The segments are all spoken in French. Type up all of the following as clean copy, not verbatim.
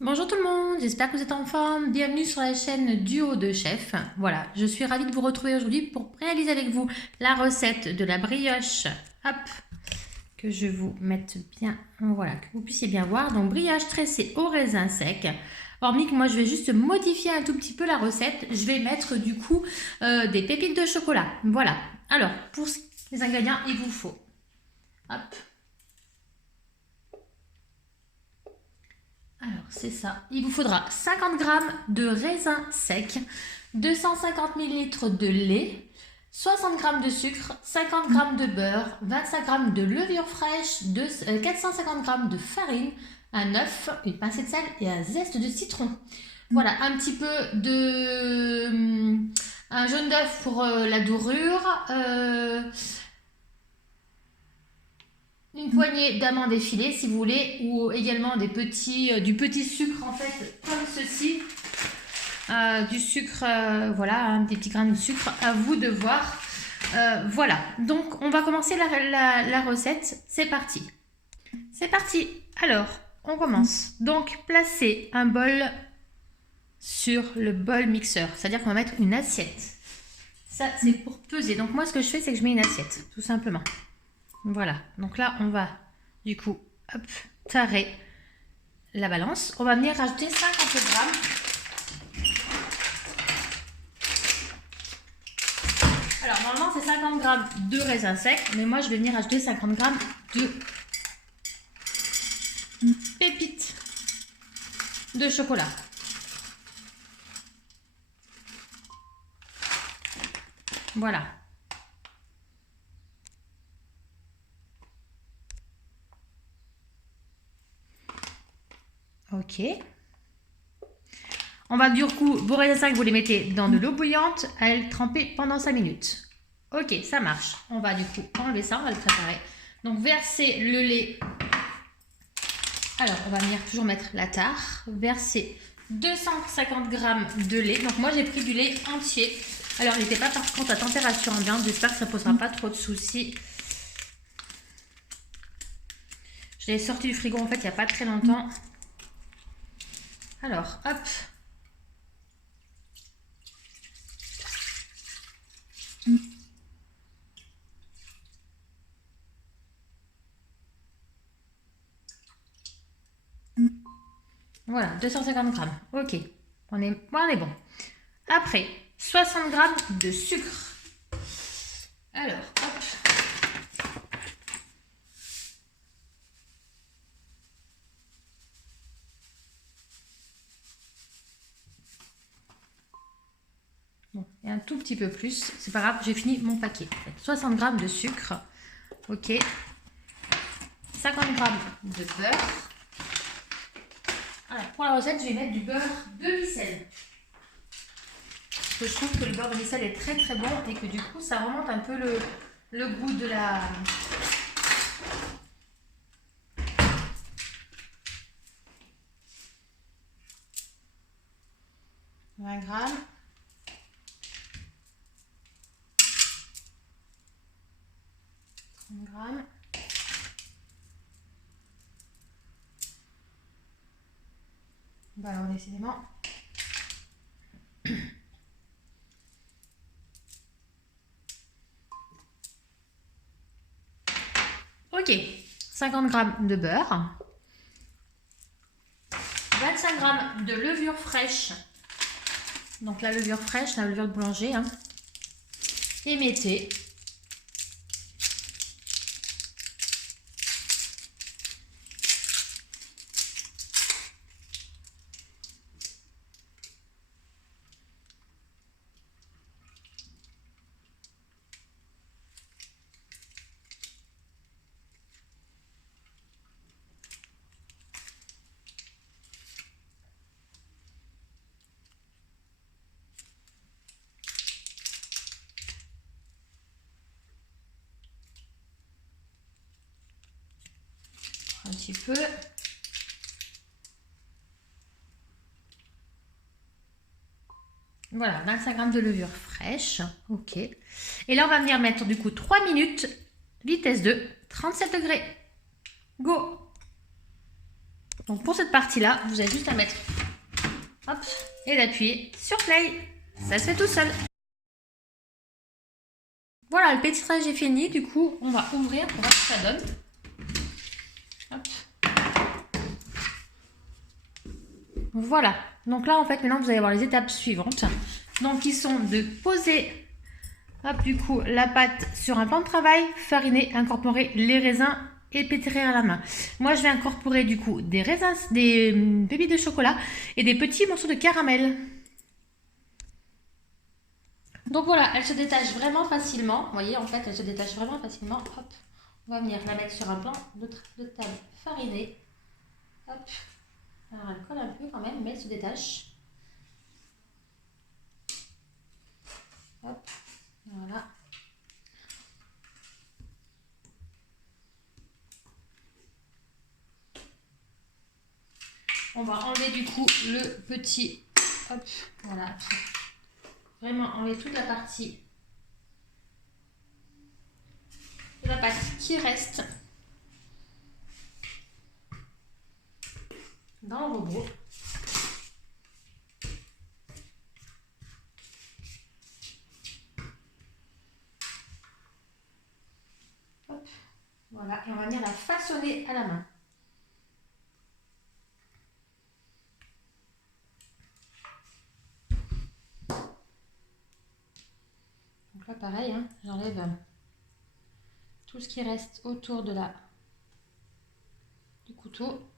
Bonjour tout le monde, j'espère que vous êtes en forme. Bienvenue sur la chaîne Duo de Chef. Voilà, je suis ravie de vous retrouver aujourd'hui pour réaliser avec vous la recette de la brioche. Hop, que je vous mette bien, voilà, que vous puissiez bien voir. Donc brioche tressée au raisin sec. Hormis que moi je vais juste modifier un tout petit peu la recette, je vais mettre du coup des pépites de chocolat. Voilà. Alors, pour les ingrédients, il vous faut, hop, alors, c'est ça. Il vous faudra 50 g de raisin sec, 250 ml de lait, 60 g de sucre, 50 g de beurre, 25 g de levure fraîche, 450 g de farine, un œuf, une pincée de sel et un zeste de citron. Voilà, un petit peu de... un jaune d'œuf pour la dorure, une poignée d'amandes effilées si vous voulez, ou également du petit sucre en fait comme ceci, du sucre, voilà, hein, des petits grains de sucre, à vous de voir. Voilà, donc on va commencer la recette, c'est parti. C'est parti, alors on commence. Donc placez un bol sur le bol mixeur, c'est-à-dire qu'on va mettre une assiette. Ça c'est pour peser, donc moi ce que je fais c'est que je mets une assiette, tout simplement. Voilà, donc là on va du coup hop, tarer la balance. On va venir rajouter 50 grammes. Alors normalement c'est 50 grammes de raisin sec, mais moi je vais venir rajouter 50 grammes de pépites de chocolat. Voilà. Ok. On va du coup, vos raisins secs, vous les mettez dans de l'eau bouillante, à les tremper pendant 5 minutes. Ok, ça marche. On va du coup enlever ça, on va le préparer. Donc verser le lait. Alors, on va venir toujours mettre la tare. Verser 250 g de lait. Donc moi j'ai pris du lait entier. Alors n'était pas par contre à température ambiante. J'espère que ça ne posera pas trop de soucis. Je l'ai sorti du frigo en fait il n'y a pas très longtemps. Alors, hop. Voilà, 250 grammes. Ok, on est bon. Après, 60 grammes de sucre. Alors, hop. Bon, et un tout petit peu plus. C'est pas grave, j'ai fini mon paquet. 60 grammes de sucre. Ok. 50 grammes de beurre. Alors, pour la recette, je vais mettre du beurre de micelle. Parce que je trouve que le beurre de micelle est très très bon et que du coup, ça remonte un peu le goût de la... 20 grammes. Grammes. Bah alors décidément. Ok, 50 grammes de beurre, 25 grammes de levure fraîche. Donc la levure fraîche, la levure de boulanger. Hein. Émettez. Un petit peu. Voilà, 25 grammes de levure fraîche. Ok. Et là, on va venir mettre du coup 3 minutes, vitesse 2, 37 degrés. Go! Donc pour cette partie-là, vous avez juste à mettre, hop, et d'appuyer sur play. Ça se fait tout seul. Voilà, le pétrissage est fini. Du coup, on va ouvrir pour voir ce que ça donne. Hop. Voilà. Donc là, en fait, maintenant, vous allez voir les étapes suivantes. Donc, qui sont de poser, hop, du coup, la pâte sur un plan de travail, fariner, incorporer les raisins et pétrir à la main. Moi, je vais incorporer, du coup, des raisins, des pépites de chocolat et des petits morceaux de caramel. Donc voilà, elle se détache vraiment facilement. Vous voyez, en fait, elle se détache vraiment facilement. Hop, on va venir la mettre sur un plan de table fariné. Hop, alors elle colle un peu quand même, mais elle se détache. Hop, voilà. On va enlever du coup le petit, hop, voilà. Vraiment enlever toute la partie de la pâte qui reste dans le robot. Hop, voilà, et on va venir la façonner à la main. Donc là pareil, hein, j'enlève tout ce qui reste autour de du couteau.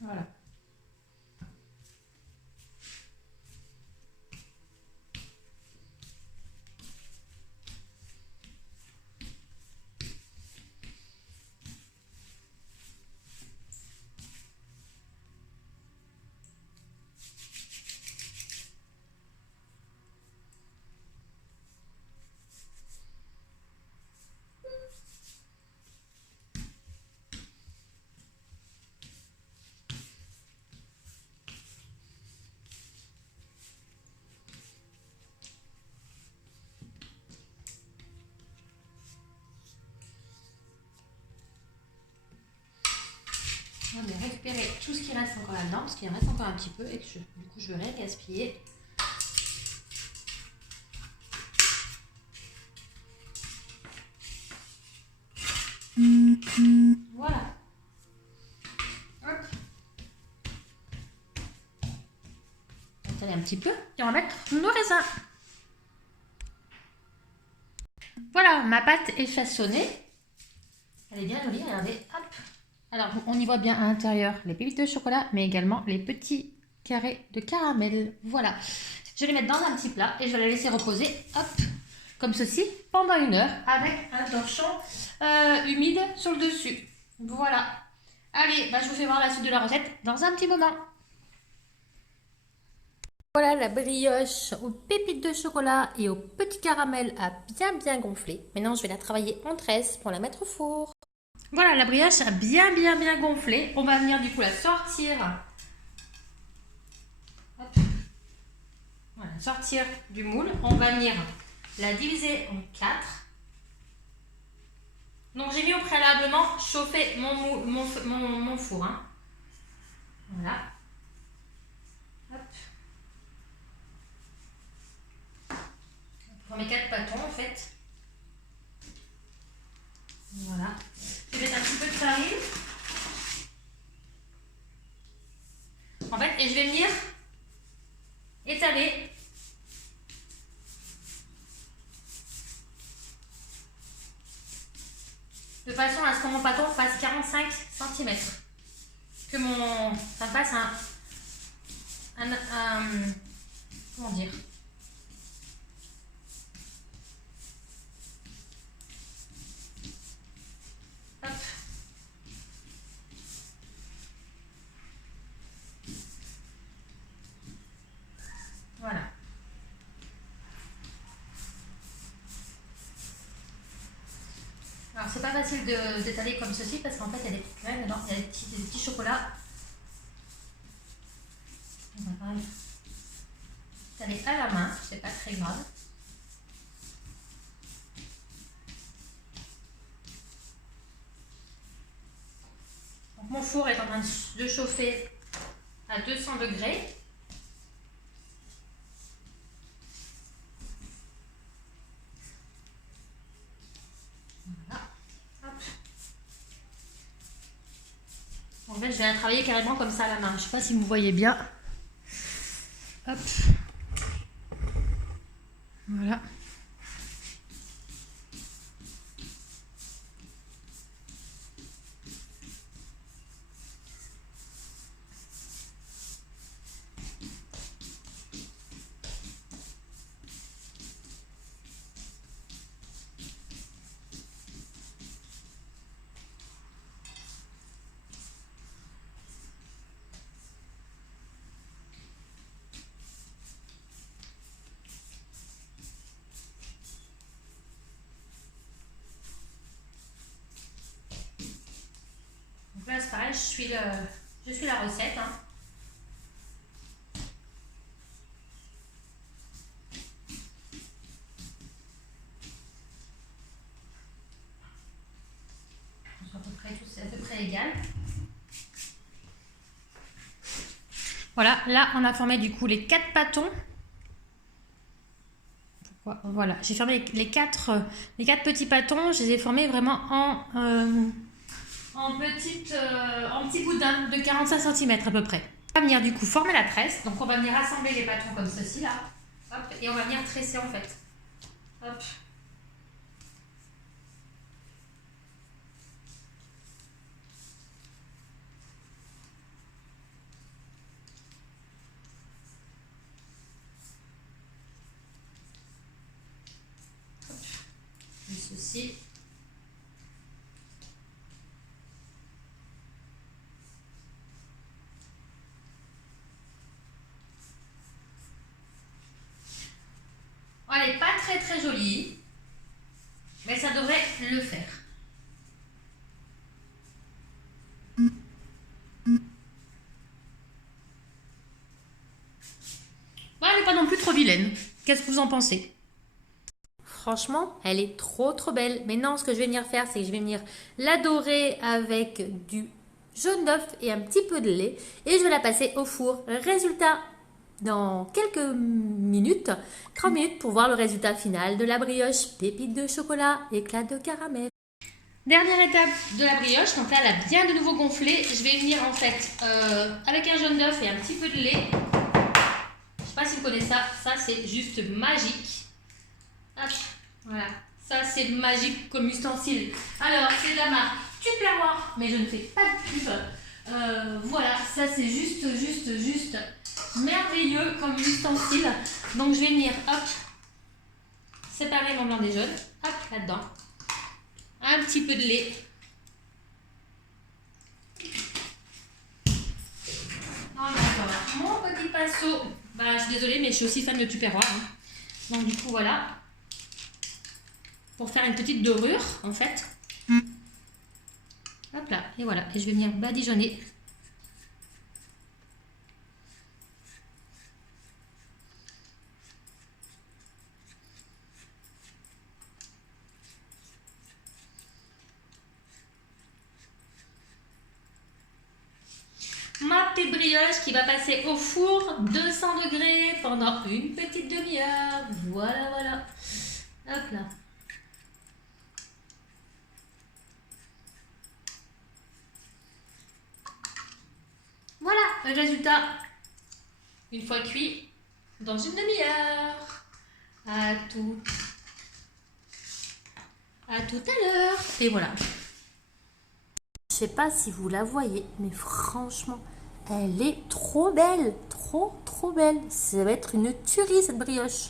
Voilà. On va récupérer tout ce qui reste encore là-dedans, parce qu'il en reste encore un petit peu et que du coup je vais gaspiller. Voilà. Hop. On va étaler un petit peu et on va mettre nos raisins. Voilà, ma pâte est façonnée. Elle est bien jolie, regardez. Hop. Alors, on y voit bien à l'intérieur les pépites de chocolat, mais également les petits carrés de caramel. Voilà. Je vais les mettre dans un petit plat et je vais la laisser reposer, hop, comme ceci, pendant 1 heure, avec un torchon humide sur le dessus. Voilà. Allez, je vous fais voir la suite de la recette dans un petit moment. Voilà, la brioche aux pépites de chocolat et au petit caramel a bien gonflé. Maintenant, je vais la travailler en tresse pour la mettre au four. Voilà, la brioche a bien gonflé. On va venir du coup la sortir. Hop. Voilà, sortir du moule. On va venir la diviser en 4. Donc j'ai mis au préalablement chauffer mon four. Hein. Voilà. Hop. On met 4 bâtons en fait. Voilà. Je vais mettre un petit peu de farine. En fait, et je vais venir étaler de façon à ce que mon pâton fasse 45 cm. Que ça fasse comment dire? Hop. Voilà. Alors c'est pas pas facile d'étaler comme ceci parce qu'en fait il y a des petites graines dedans, il y a des petits chocolats. On va pas étaler à la main, c'est pas très grave. Donc, mon four est en train de chauffer à 200 degrés. Voilà. Hop. En fait, je vais travailler carrément comme ça à la main. Je ne sais pas si vous voyez bien. Hop. Voilà. Donc là, c'est pareil, je suis la recette. Hein. C'est à peu près égal. Voilà, là, on a formé du coup les 4 pâtons. Voilà, j'ai formé les quatre petits pâtons. Je les ai formés vraiment en petits boudins de 45 cm à peu près. On va venir du coup former la tresse. Donc on va venir assembler les pâtons comme ceci là. Hop, et on va venir tresser en fait. Hop. Ceci. Elle n'est pas très jolie, mais ça devrait le faire. Elle n'est pas non plus trop vilaine. Qu'est-ce que vous en pensez? Franchement, elle est trop belle. Mais non, ce que je vais venir faire, c'est que je vais venir la dorer avec du jaune d'œuf et un petit peu de lait. Et je vais la passer au four. Résultat, dans quelques minutes, 30 minutes pour voir le résultat final de la brioche. Pépites de chocolat, éclat de caramel. Dernière étape de la brioche. Donc là, elle a bien de nouveau gonflé. Je vais venir en fait avec un jaune d'œuf et un petit peu de lait. Je ne sais pas si vous connaissez ça. Ça, c'est juste magique. Hop, voilà, ça c'est magique comme ustensile. Alors, c'est de la marque Tupperware, mais je ne fais pas de pub. Voilà, ça c'est juste merveilleux comme ustensile. Donc, je vais venir, hop, séparer mon blanc des jaunes, hop, là-dedans. Un petit peu de lait. Mon petit pinceau, bah, je suis désolée, mais je suis aussi fan de Tupperware. Hein. Donc, du coup, voilà. Pour faire une petite dorure en fait. Hop là, et voilà. Et je vais venir badigeonner. Ma petite brioche qui va passer au four 200 degrés pendant une petite demi-heure. Voilà. Hop là. Voilà le résultat. Une fois cuit, dans une demi-heure. À tout à l'heure. Et voilà. Je sais pas si vous la voyez, mais franchement, elle est trop belle. Trop belle. Ça va être une tuerie cette brioche.